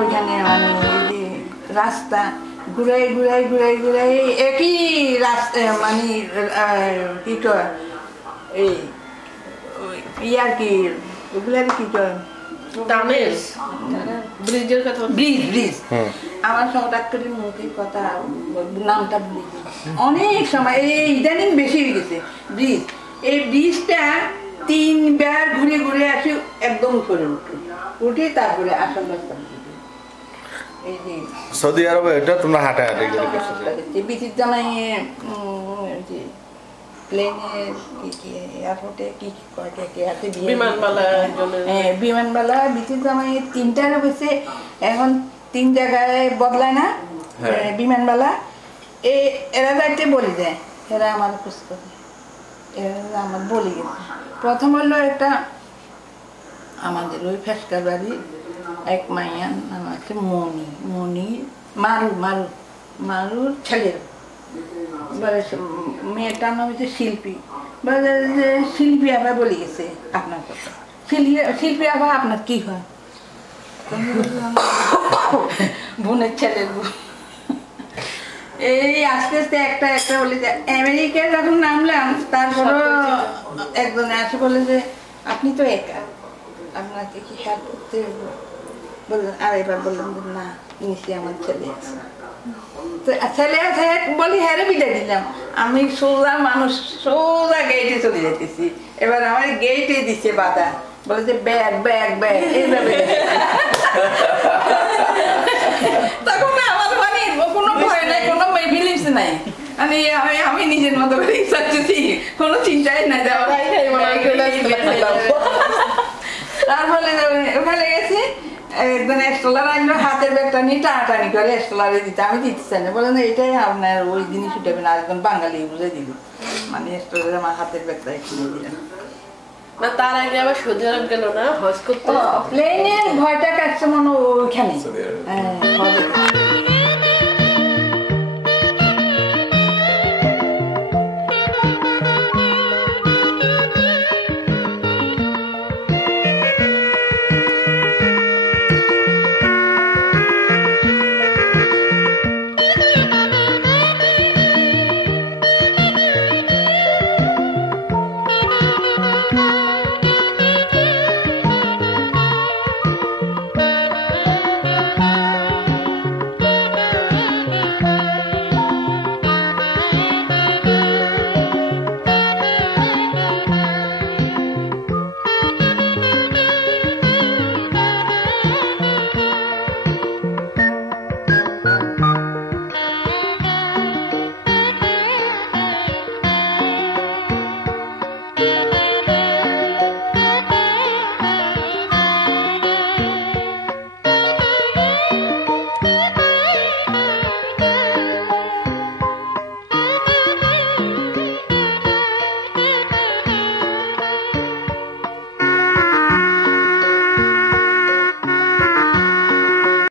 ওইখানে মানে রাস্তা ঘুরাই ঘুরাই ঘুরাই ঘুরাই একই রাস্তা মানে কি কয় এই ইয়ার কি ওগুলার কি কয় ব্রিজের কথা ব্রিজ ব্রিজ আমার সংরক্ষণের মুখের কথা নামটা ভুলে অনেক সময় এই ইদানিং বেশি হয়ে গেছে ব্রিজ এই ব্রিজটা 3 বার ঘুরে ঘুরে আসি একদম উপরে উঠে তারপরে আসল রাস্তা সৌদি আরবে এটা তোমরা হাঁটাহাঁটি করে বিচির জামাই প্লেনে এয়ারপোর্টে কি আছে বিমানবালা বিচির জামাই 3টার হয়েছে এখন 3 জায়গায় বদলায় না বিমানবালা এরা যাইতে বলে যায় এরা আমার খোঁজ করে এরা আমার বলে গেছে প্রথম হলো একটা আমাদের ওই ফেসকার বাড়ি এক মাইয়ান নাম আছে মনি মারুর ছেলের মেয়েটার নাম হচ্ছে শিল্পী বলে যে শিল্পী আবার বলে গেছে আপনার কথা শিল্পী আবার আপনার কি হয় বোনের ছেলের বোন এই আস্তে আস্তে একটা একটা বলে যে আমেরিকায় যখন নামলাম তারপরও একজনে আসে বলে যে আপনি তো একা আপনাকে কি হেল্প করতে বললেন আর এবার বললাম যে না নিশ্চয়ই আমার ছেলে আছে তো ছেলে আছে বলি হ্যাঁ বিদায় দিলাম আমি সোজা মানুষ সোজা গেটে চলে যেতেছি এবার আমার গেটে দিচ্ছে বাধা বলে যে ব্যাগ ব্যাগ ব্যাগ এইভাবে তখন আমার মানে কোনো ভয় নাই কোনো ফিলিংস নাই মানে আমি নিজের মতো করে চাচ্ছি কোনো চিন্তাই নাই তারপরে ওখানে গেছি একজন স্টলার আসলো হাতের ব্যাগটা নিয়ে টানাটানি করে স্টলারে দিতে আমি দিতে চাই না বলে না এটাই আপনার ওই জিনিস উঠাবে না একজন বাঙালি বুঝে দিল মানে স্টলারে আমার হাতের ব্যাগটা কিনে দিলেন না তার আগে আবার সৌদি আরব গেল না হজ করতে প্লেনের ভয়টা কাটছে মনে ওইখানে